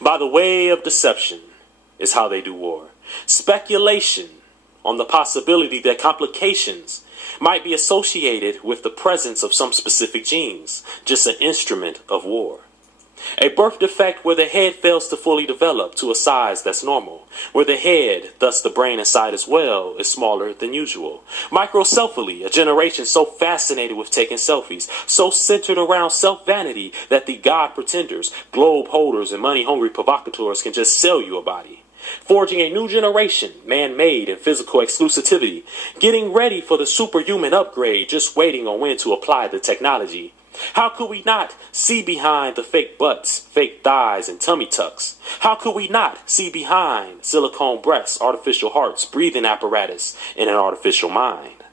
By the way of deception is how they do war. Speculation on the possibility that complications might be associated with the presence of some specific genes, just an instrument of war. A birth defect where the head fails to fully develop to a size that's normal, where the head, thus the brain inside as well, is smaller than usual. Microcephaly, a generation so fascinated with taking selfies, so centered around self-vanity that the God pretenders, globe holders, and money-hungry provocateurs can just sell you a body. Forging a new generation, man-made and physical exclusivity, getting ready for the superhuman upgrade, just waiting on when to apply the technology. How could we not see behind the fake butts, fake thighs, and tummy tucks? How could we not see behind silicone breasts, artificial hearts, breathing apparatus, and an artificial mind?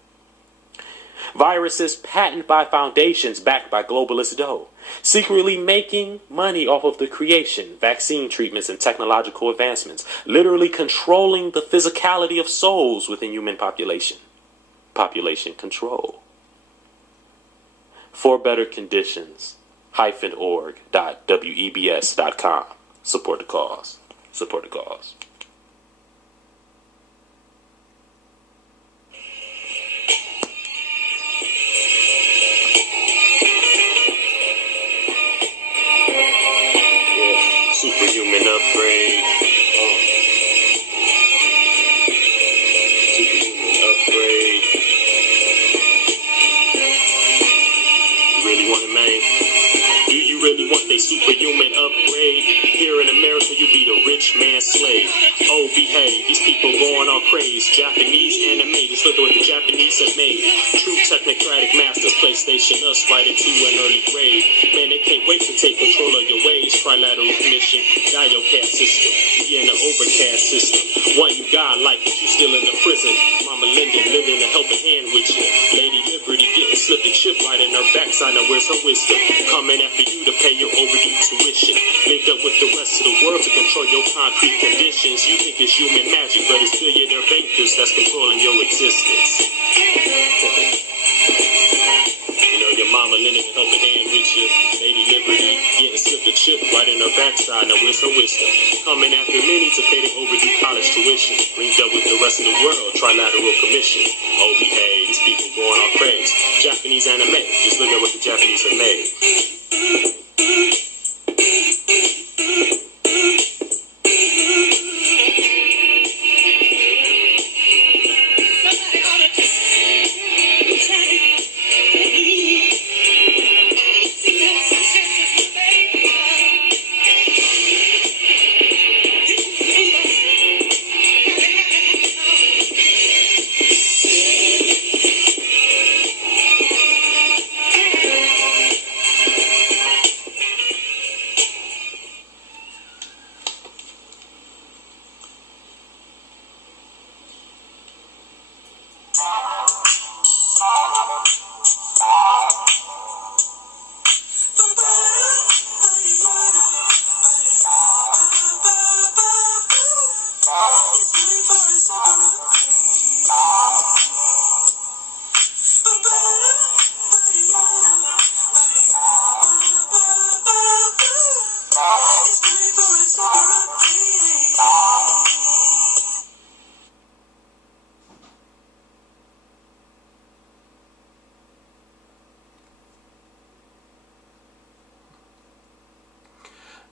Viruses patented by foundations backed by globalist dough, secretly making money off of the creation, vaccine treatments, and technological advancements, literally controlling the physicality of souls within human population. Population control. For better conditions, -org.webs.com. Support the cause. Support the cause. Superhuman upgrade. Superhuman upgrade. You really want it, man? Do you really want a superhuman upgrade? Here in America, you be the rich man's slave. Oh, behave. These people going all crazy. Japanese anime. Just look at what the Japanese have made. True technocratic masters. PlayStation us right into an early grave. Man, they can't wait to take control of your ways. Trilateral commission. Diocast system. We in the overcast system. One you got like it. You still in the prison. Mama Linda lending a helping hand with you. Lady Liberty getting slipped and chip right in her backside. Now where's her wisdom? Coming after you to pay your overdue tuition. Linked up with the rest of the world to control your concrete conditions. You think it's human magic, but it's billionaire bankers that's controlling your existence. You know, your mama lending a helping hand with you. Lady Liberty getting slipped a chip right in her backside. Now where's her wisdom? Coming after many to pay their overdue college tuition. Linked up with the rest of the world, trilateral commission. Oh, behave, these people going off craze. Japanese anime, just look at what the Japanese have made.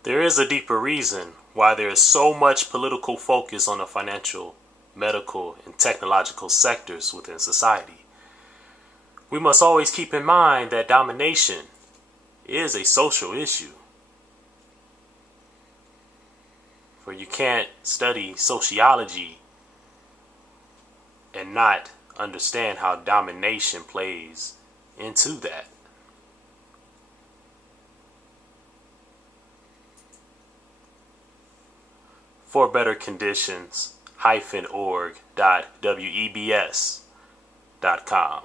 There is a deeper reason why there is so much political focus on the financial, medical, and technological sectors within society. We must always keep in mind that domination is a social issue. For you can't study sociology and not understand how domination plays into that. For better conditions, -org.webs.com.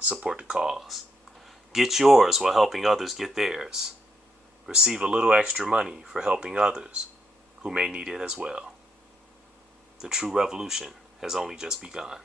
Support the cause. Get yours while helping others get theirs. Receive a little extra money for helping others who may need it as well. The true revolution has only just begun.